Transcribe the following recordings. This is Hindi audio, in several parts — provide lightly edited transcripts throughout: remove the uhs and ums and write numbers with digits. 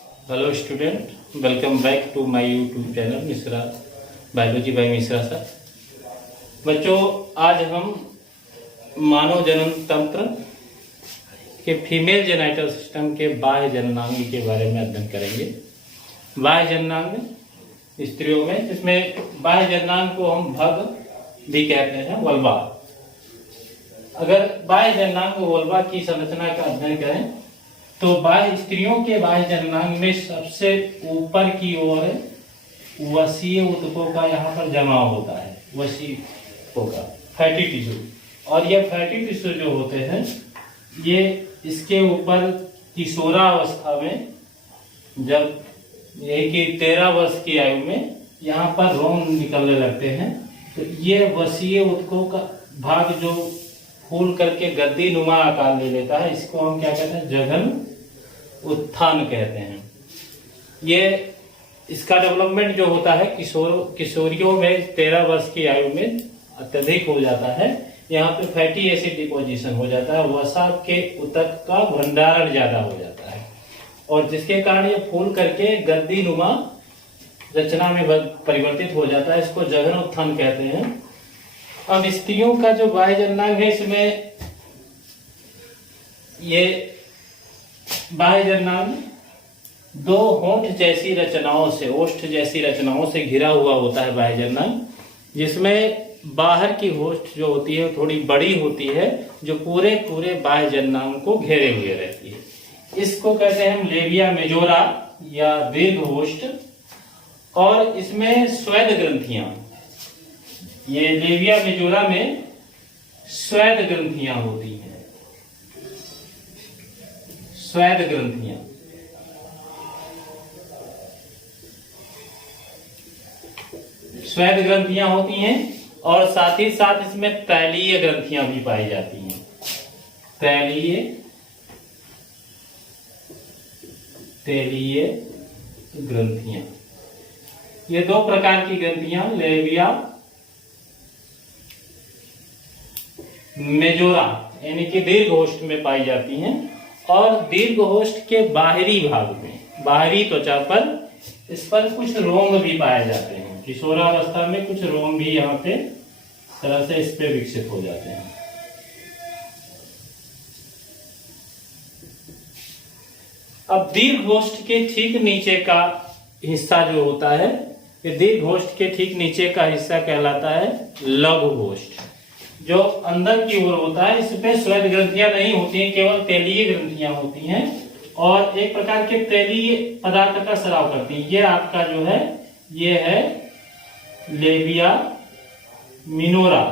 Hello student, welcome back to my YouTube channel Mishra biology by Mishra sir. बच्चों, आज हम मानव जनन तंत्र के फीमेल जेनाइटल सिस्टम के बाह्य जननांग के बारे में अध्ययन करेंगे। बाह्य जननांग स्त्रियों में, इसमें बाह्य जननांग को हम भग भी कहते हैं, वल्वा। अगर बाह्य जननांग वल्वा की संरचना का अध्ययन करें तो बाह्य स्त्रियों के बाह्य जननांग में सबसे ऊपर की ओर वसीय ऊतकों का यहाँ पर जमाव होता है, वसीय का फैटी टिश्यू। और ये फैटी टिश्यू जो होते हैं ये इसके ऊपर किशोरावस्था में, जब ये कि 13 वर्ष की आयु में यहाँ पर रोम निकलने लगते हैं, तो ये वसीय ऊतकों का भाग जो फूल करके गद्दी नुमा आकार ले लेता है, इसको हम क्या कहते हैं, जघन उत्थान कहते हैं। ये इसका डेवलपमेंट जो होता है किशोरियों में 13 वर्ष की आयु में अत्यधिक हो जाता है। यहाँ पे फैटी एसिड डिपोजिशन हो जाता है, वसा के ऊतक का भंडारण ज्यादा हो जाता है, और जिसके कारण ये फूल करके गद्दी नुमा रचना में परिवर्तित हो जाता है। इसको जघन उत्थान कहते हैं। अब स्त्रियों का जो बाह्य जननांग है, इसमें ये बाह्य जननांग दो होंठ जैसी रचनाओं से, ओष्ठ जैसी रचनाओं से घिरा हुआ होता है बाह्य जननांग, जिसमें बाहर की होस्ट जो होती है थोड़ी बड़ी होती है, जो पूरे बाह्य जननांग को घेरे हुए रहती है। इसको कहते हैं हम लेबिया मेजोरा या दीर्घ होस्ट। और इसमें स्वेद ग्रंथियां, ये लेबिया मेजोरा में स्वेद ग्रंथियां होती हैं, स्वेद ग्रंथियां। स्वेद ग्रंथियां होती हैं, और साथ ही साथ इसमें तैलीय ग्रंथियां भी पाई जाती हैं। तैलीय ग्रंथियां, ये दो प्रकार की ग्रंथियां लेबिया मेजोरा यानी कि दीर्घ होस्ट में पाई जाती हैं, और दीर्घ होस्ट के बाहरी भाग में, बाहरी त्वचा पर, इस पर कुछ रोम भी पाए जाते हैं। किशोरावस्था में कुछ रोम भी यहाँ पे तरह से इस पे विकसित हो जाते हैं। अब दीर्घ होस्ट के ठीक नीचे का हिस्सा जो होता है, ये दीर्घ होस्ट के ठीक नीचे का हिस्सा कहलाता है लघु होस्ट, जो अंदर की ओर होता है। इस पे स्वेद ग्रंथियां नहीं होती हैं, केवल तैलीय ग्रंथियां होती हैं, और एक प्रकार के तैलीय पदार्थ का स्राव करती हैं। ये आपका जो है, ये है लेबिया मिनोरा,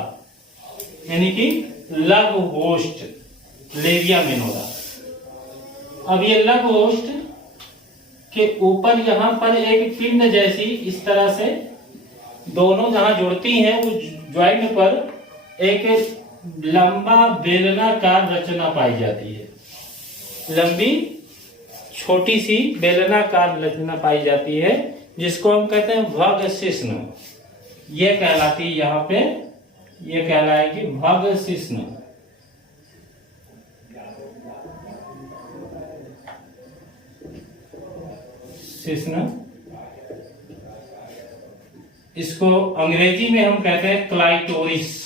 यानी कि लघु होस्ट, लेबिया मिनोरा। अब ये लघु होस्ट के ऊपर यहाँ पर एक पिंड जैसी, इस तरह से दोनों जहां जुड़ती हैं उस ज्वाइंट पर एक लंबा बेलनाकार रचना पाई जाती है। लंबी छोटी सी बेलनाकार रचना पाई जाती है, जिसको हम कहते हैं भग शिश्न। ये कहलाती है, यहाँ पे ये कहलाएगी भग शिश्न। शिश्न, इसको अंग्रेजी में हम कहते हैं क्लाइटोरिस।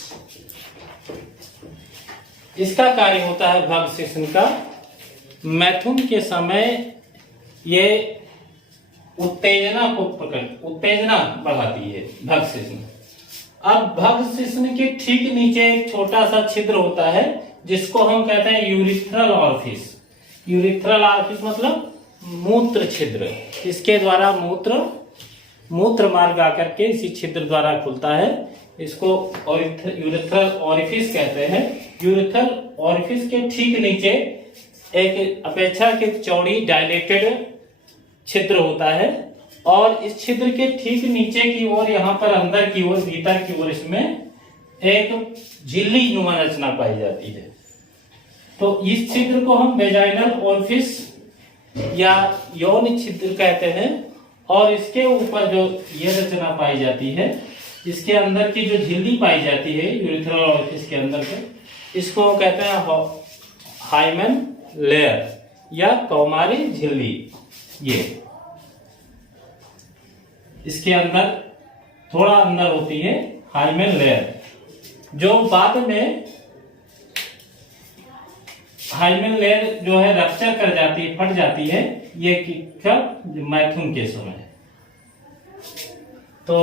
इसका कार्य होता है भग शिश्न का, मैथुन के समय ये उत्तेजना बढ़ाती है भग शिश्न। अब भग शिश्न के ठीक नीचे एक छोटा सा छिद्र होता है, जिसको हम कहते हैं यूरिथ्रल ऑरिफिस। यूरिथ्रल ऑरिफिस मतलब मूत्र छिद्र। इसके द्वारा मूत्र मार्ग आकर के इसी छिद्र द्वारा खुलता है। इसको यूरिथ्रल ऑरिफिस कहते हैं। यूरिथ्रल ऑरिफिस के ठीक नीचे एक अपेक्षाकृत चौड़ी डायलेटेड छिद्र होता है, और इस छिद्र के ठीक नीचे की ओर, यहाँ पर अंदर की ओर, भीतर की ओर, इसमें एक झिल्ली नुमा रचना पाई जाती है। तो इस छिद्र को हम वेजाइनल ऑरिफिस या यौन छिद्र कहते हैं। और इसके ऊपर जो ये रचना पाई जाती है, इसके अंदर की जो झिल्ली पाई जाती है यूरिथ्रल ऑरिफिस के अंदर के, इसको कहते हैं हाइमन लेयर या कौमारी झिल्ली। ये इसके अंदर थोड़ा अंदर होती है हाइमेन लेयर, जो बाद में हाइमेन लेयर जो है रप्चर कर जाती है, फट जाती है, ये कब मैथुन के समय। तो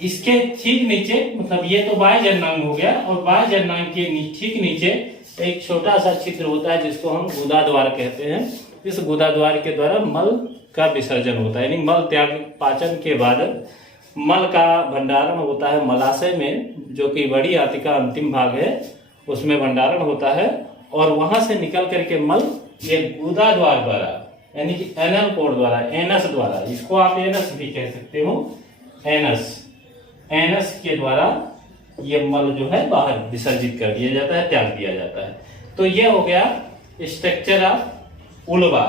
इसके ठीक नीचे, मतलब ये तो बाह्य जननांग हो गया, और बाह्य जननांग के ठीक नीचे एक छोटा सा छिद्र होता है जिसको हम गुदा द्वार कहते हैं। इस गुदा द्वार के द्वारा मल का विसर्जन होता है, यानी मल त्याग पाचन के बाद मल का भंडारण होता है मलाशय में, जो कि बड़ी आंतिका अंतिम भाग है उसमें भंडारण होता है, और वहां से निकल करके मल ये गुदा द्वार द्वारा, यानी कि एनल कोड द्वारा, एनस द्वारा, इसको आप एनस भी कह सकते हो, एनस के द्वारा ये मल जो है बाहर विसर्जित कर दिया जाता है, त्याग दिया जाता है। तो ये हो गया स्ट्रक्चर ऑफ उल्वा,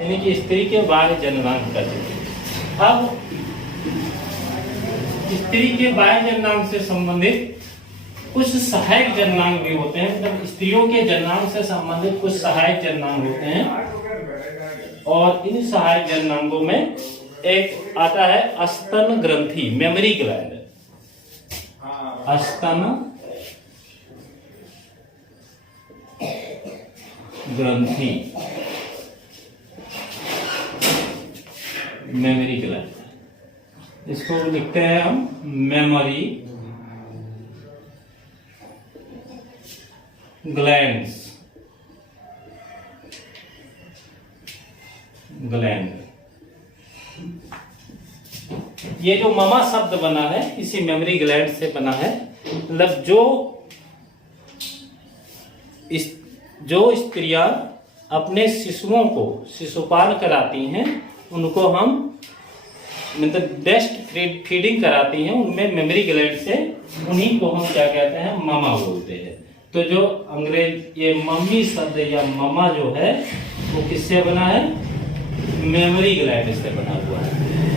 यानी कि स्त्री के बाह्य जननांग का चित्र। अब स्त्री के बाह्य जननांग से संबंधित कुछ सहायक जननांग भी होते हैं, मतलब स्त्रियों के जननांग से संबंधित कुछ सहायक जननांग होते हैं, और इन सहायक जननांगों में एक आता है अस्तन ग्रंथि, मेमरी ग्लैंड। अस्तन ग्रंथि, मेमरी ग्लैंड, इसको लिखते हैं हम मेमोरी ग्लैंड्स, ग्लैंड। ये जो ममा शब्द बना है इसी मेमोरी ग्लैंड से बना है, मतलब जो स्त्रियां अपने शिशुओं को शिशुपान कराती हैं, उनको हम मतलब बेस्ट फीडिंग कराती हैं, उनमें मेमोरी ग्लैंड से, उन्हीं को हम क्या कहते हैं, ममा बोलते हैं। तो जो अंग्रेज ये मम्मी शब्द या ममा जो है वो किससे बना है, मेमोरी ग्लैंड से बना हुआ है।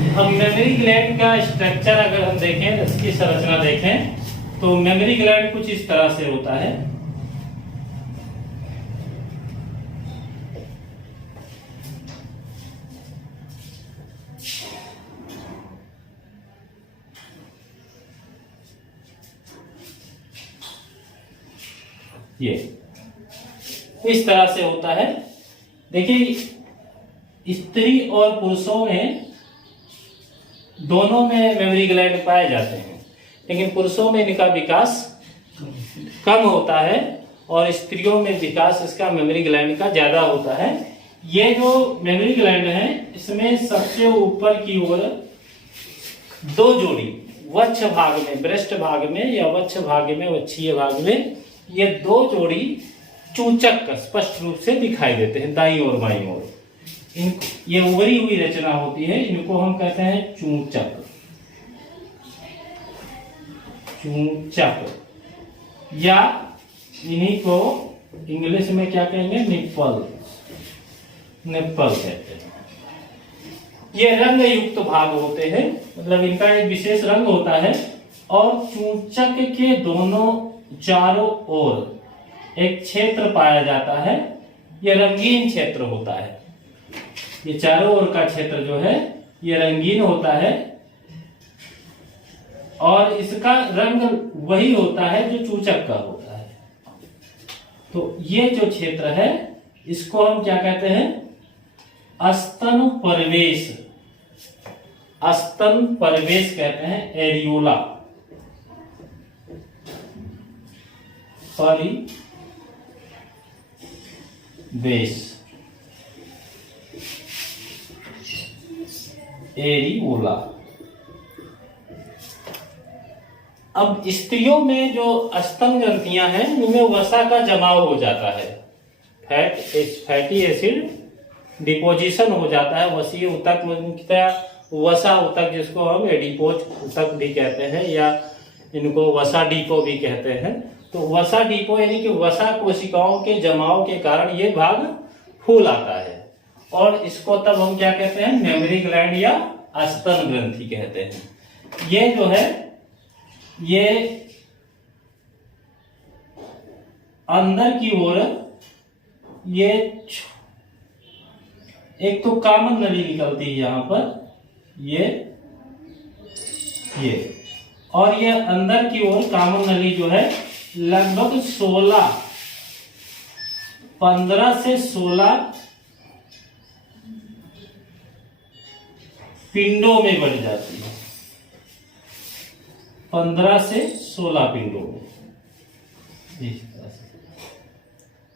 अब मेमोरी ग्लैंड का स्ट्रक्चर अगर हम देखें, इसकी संरचना देखें, तो मेमोरी ग्लैंड कुछ इस तरह से होता है। ये इस तरह से होता है। देखिए, स्त्री और पुरुषों में दोनों में मेमोरी ग्लैंड पाए जाते हैं, लेकिन पुरुषों में इनका विकास कम होता है और स्त्रियों में विकास इसका मेमोरी ग्लैंड का ज्यादा होता है। ये जो मेमोरी ग्लैंड है, इसमें सबसे ऊपर की ओर दो जोड़ी वक्ष भाग में, ब्रेस्ट भाग में या वक्ष भाग में, वक्षीय भाग में, ये दो जोड़ी चूचक स्पष्ट रूप से दिखाई देते हैं, दाईं और बाईं ओर। ये उभरी हुई रचना होती है, इनको हम कहते हैं चूचक, चूचक, या इन्हीं को इंग्लिश में क्या कहेंगे, निप्पल, निप्पल कहते हैं। ये रंग युक्त भाग होते हैं, मतलब इनका एक विशेष रंग होता है, और चूचक के दोनों चारों ओर एक क्षेत्र पाया जाता है, यह रंगीन क्षेत्र होता है। ये चारों ओर का क्षेत्र जो है ये रंगीन होता है, और इसका रंग वही होता है जो चूचक का होता है। तो ये जो क्षेत्र है इसको हम क्या कहते हैं, अस्तन परिवेश, अस्तन परिवेश कहते हैं, एरियोला, परिवेश, एरियोला। अब स्त्रियों में जो स्तन ग्रंथियां हैं उनमें वसा का जमाव हो जाता है, फैटी एसिड डिपोजिशन हो जाता है, वसीय ऊतक, वसा ऊतक जिसको हम एडिपोज ऊतक भी कहते हैं, या इनको वसा डिपो भी कहते हैं। तो वसा डिपो यानी कि वसा कोशिकाओं के जमाव के कारण ये भाग फूल आता है, और इसको तब हम क्या कहते हैं, मेमोरी ग्लैंड या स्तन ग्रंथि कहते हैं। ये जो है ये अंदर की ओर ये एक तो कॉमन नली निकलती है यहाँ पर, ये और ये अंदर की ओर कॉमन नली जो है लगभग 15 से 16 पिंडों में बढ़ जाती है। 15 से 16 पिंडों में,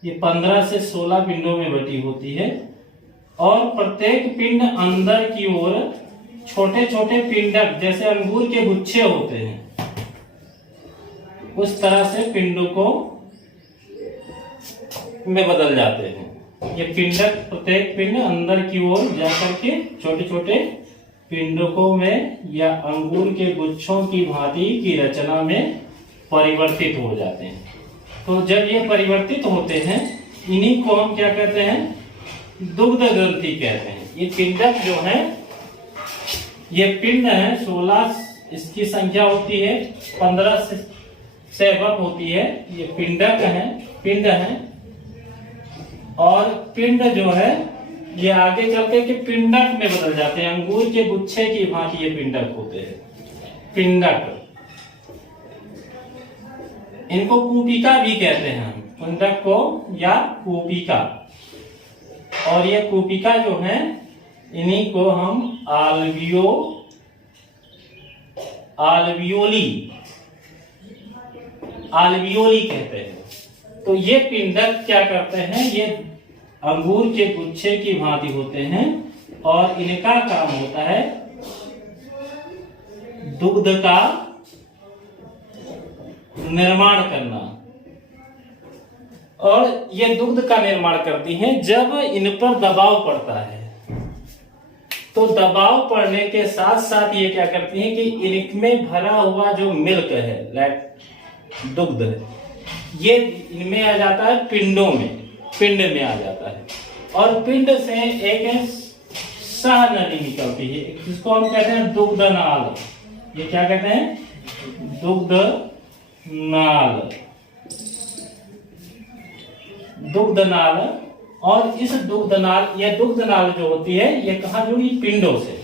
ये 15 से 16 पिंडों में बटी होती है। और प्रत्येक पिंड अंदर की ओर छोटे छोटे पिंडक जैसे अंगूर के गुच्छे होते हैं, उस तरह से पिंडों को में बदल जाते हैं। ये पिंडक, प्रत्येक पिंड अंदर की ओर जाकर के छोटे छोटे पिंडकों में या अंगूर के गुच्छों की भांति की रचना में परिवर्तित हो जाते हैं। तो जब ये परिवर्तित होते हैं, इन्हीं को हम क्या कहते हैं, दुग्ध ग्रंथि कहते हैं। ये पिंडक जो है, ये पिंड है 16, इसकी संख्या होती है 15 से अब होती है। ये पिंडक है, पिंड है। और पिंड जो है ये आगे चल के पिंडक में बदल जाते हैं। अंगूर के गुच्छे की भांति ये पिंडक होते हैं, पिंडक। इनको कूपिका भी कहते हैं, पिंडक को, या कूपिका। और ये कूपिका जो है, इन्हीं को हम आल्वियोली कहते हैं। तो ये पिंडक क्या करते हैं, ये अंगूर के गुच्छे की भांति होते हैं और इनका काम होता है दुग्ध का निर्माण करना। और ये दुग्ध का निर्माण करती हैं जब इन पर दबाव पड़ता है। तो दबाव पड़ने के साथ साथ ये क्या करती हैं कि इनमें भरा हुआ जो मिल्क है, दुग्ध है, ये इनमें आ जाता है पिंडों में, पिंड में आ जाता है। और पिंड से एक सह नली निकलती है, जिसको हम कहते हैं दुग्ध नाल। ये क्या कहते हैं, दुग्ध नाल, दुग्ध नाल। और इस दुग्ध नाल, यह दुग्ध नाल जो होती है, ये कहाँ जुड़ी, पिंडों से।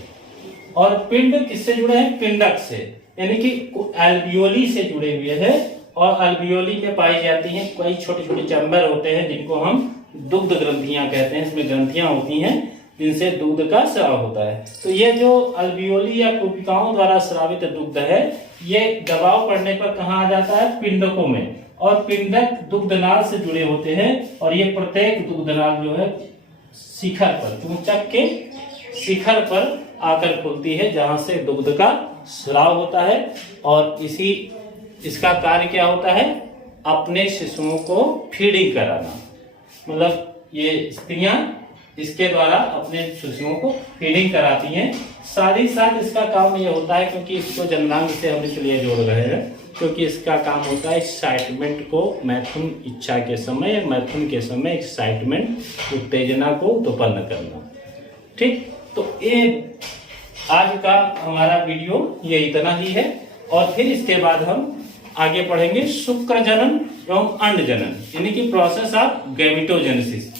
और पिंड किससे जुड़े हैं, पिंडक से, यानी कि अल्वियोली से जुड़े हुए हैं। और अल्वियोली में पाई जाती हैं कई छोटे छोटे चैम्बर होते हैं, जिनको हम दुग्ध ग्रंथियां कहते हैं। इसमें ग्रंथियां होती हैं जिनसे दुग्ध का स्राव होता है। तो ये जो अल्वियोली या कूपिकाओं द्वारा स्रावित दुग्ध है, ये दबाव पड़ने पर कहाँ आ जाता है, पिंडकों में। और पिंडक दुग्धनाल से जुड़े होते हैं। और ये प्रत्येक दुग्धनाल जो है शिखर पर, चूंचक के शिखर पर आकर खुलती है, जहां से दुग्ध का स्राव होता है। और इसका कार्य क्या होता है, अपने शिशुओं को फीडिंग कराना। मतलब ये स्त्रियां इसके द्वारा अपने शिशुओं को फीडिंग कराती हैं। साथ ही साथ इसका काम ये होता है, क्योंकि इसको जननांग से हम इसलिए जोड़ रहे हैं, क्योंकि इसका काम होता है एक्साइटमेंट को, मैथुन इच्छा के समय, मैथुन के समय एक्साइटमेंट, उत्तेजना को उत्पन्न करना। ठीक, तो ये आज का हमारा वीडियो ये इतना ही है। और फिर इसके बाद हम आगे पढ़ेंगे शुक्र जनन एवं अंड जनन, यानी कि प्रोसेस ऑफ गैमेटोजेनेसिस।